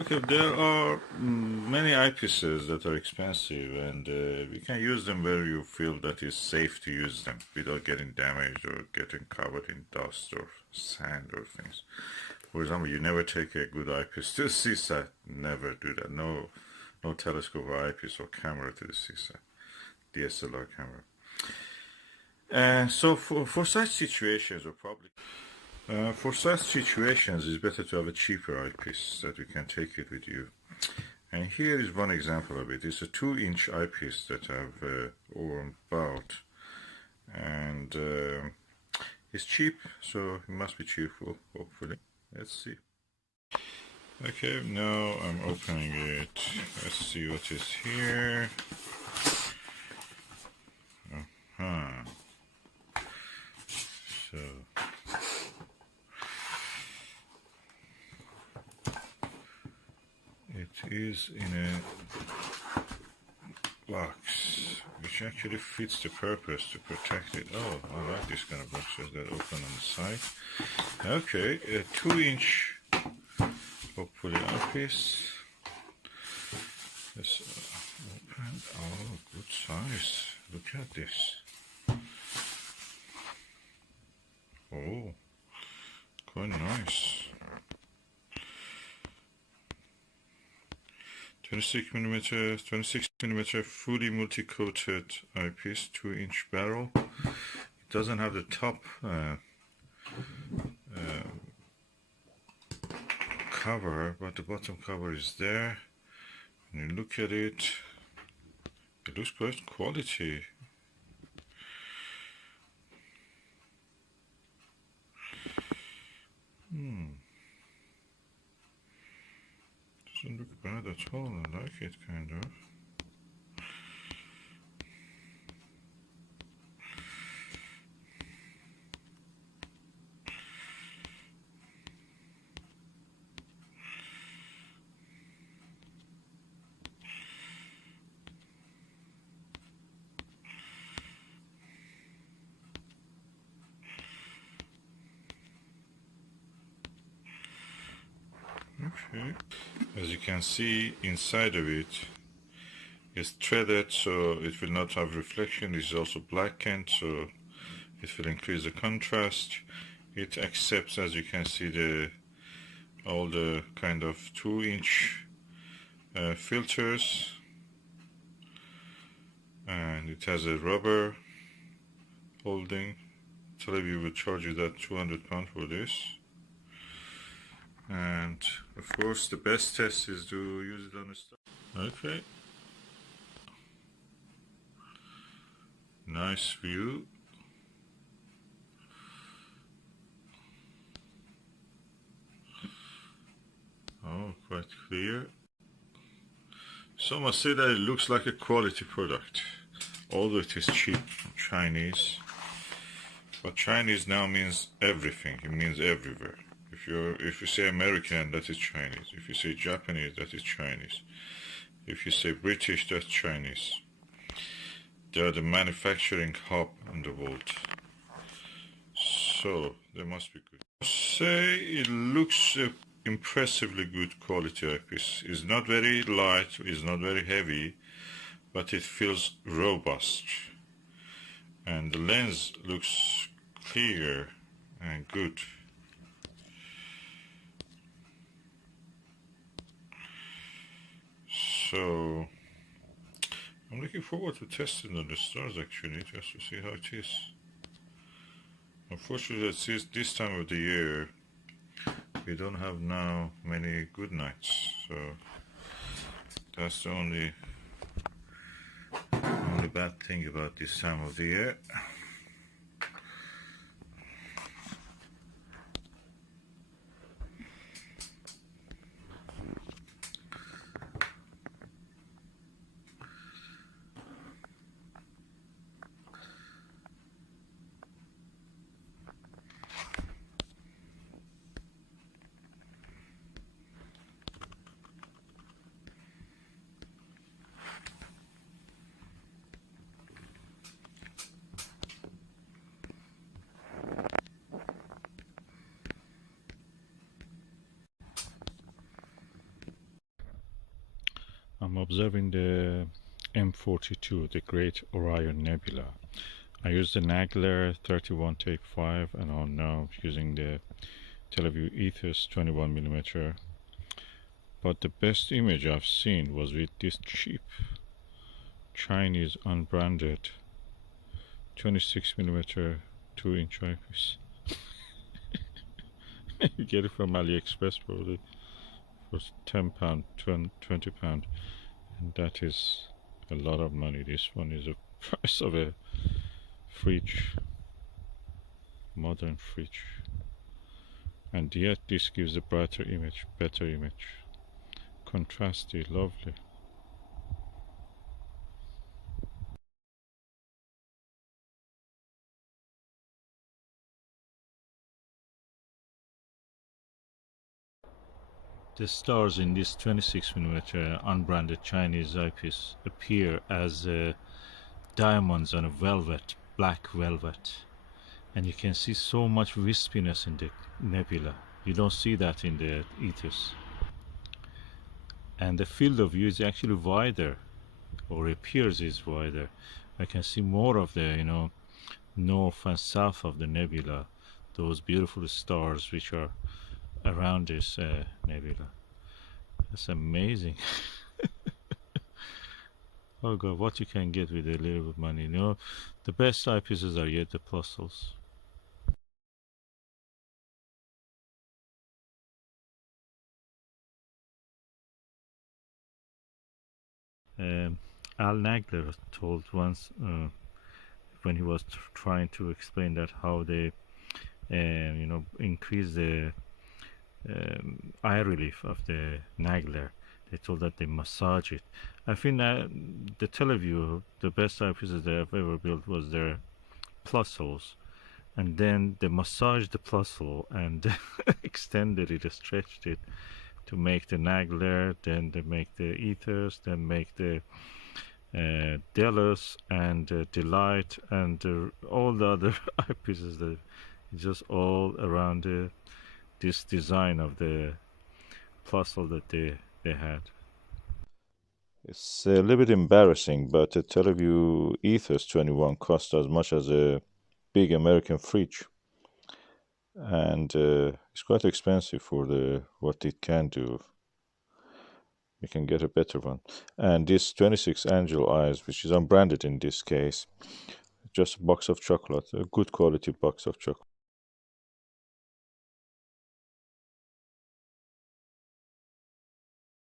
Okay, there are many eyepieces that are expensive, and you can use them where you feel that it's safe to use them without getting damaged or getting covered in dust or sand or things. For example, you never take a good eyepiece to the seaside. Never do that. No, no telescope or eyepiece or camera to the seaside. DSLR camera. So for such situations, or probably for such situations, it's better to have a cheaper eyepiece that you can take it with you. And here is one example of it. It's a 2-inch eyepiece that I've worn about, and it's cheap, so it must be cheerful. Hopefully, let's see. Okay, now I'm opening it. Let's see what is here. So it is in a box which actually fits the purpose to protect it. Oh, I like this kind of boxes that open on the side. Okay, a 2-inch hopefully eyepiece. Let's open. Oh, good size. Look at this. Oh, quite nice. 26mm fully multi-coated eyepiece, 2-inch barrel. It doesn't have the top cover, but the bottom cover is there. When you look at it, it looks quite quality. Doesn't look bad at all. I like it, kind of. Okay. As you can see, inside of it is threaded, so it will not have reflection. It is also blackened, so it will increase the contrast. It accepts, as you can see, all the kind of 2-inch filters, and it has a rubber holding. Televue will charge you that £200 for this. And of course, the best test is to use it on the star. Okay. Nice view. Oh, quite clear. Some must say that it looks like a quality product, although it is cheap, Chinese. But Chinese now means everything. It means everywhere. If you say American, that is Chinese. If you say Japanese, that is Chinese. If you say British, that's Chinese. They are the manufacturing hub in the world. So they must be good. Say it looks impressively good quality eyepiece. It's not very light, it's not very heavy, but it feels robust. And the lens looks clear and good. So I'm looking forward to testing on the stars actually, just to see how it is. Unfortunately, it's this time of the year we don't have now many good nights, so that's the only bad thing about this time of the year. I'm observing the M42, the Great Orion Nebula. I used the Nagler 31 take 5 and I'm now using the Televue Ethos 21mm. But the best image I've seen was with this cheap Chinese unbranded 26mm 2-inch eyepiece. You get it from AliExpress probably for £10, £20, and that is a lot of money. This one is the price of a fridge, modern fridge, and yet this gives a brighter image, better image, contrasty, lovely. The stars in this 26mm unbranded Chinese eyepiece appear as diamonds on a velvet, black velvet, and you can see so much wispiness in the nebula. You don't see that in the Ethos. And the field of view is actually wider, or appears is wider. I can see more of the north and south of the nebula, those beautiful stars which are around this nebula. That's amazing. Oh god, what you can get with a little bit of money. The best eyepieces are yet the Plussels. Al Nagler told once when he was trying to explain that how they increase the eye relief of the Nagler. They told that they massage it. I think that the Televue, the best eyepieces they have ever built was their Plussels, and then they massaged the Plussel and extended it, stretched it to make the Nagler. Then they make the Ethos, then make the Delos and Delight and all the other eyepieces that just all around this design of the Plussel that they had. It's a little bit embarrassing, but the Televue Ethos 21 cost as much as a big American fridge, and it's quite expensive for what it can do. You can get a better one. And this 26 Angel Eyes, which is unbranded in this case, just a box of chocolate, a good quality box of chocolate.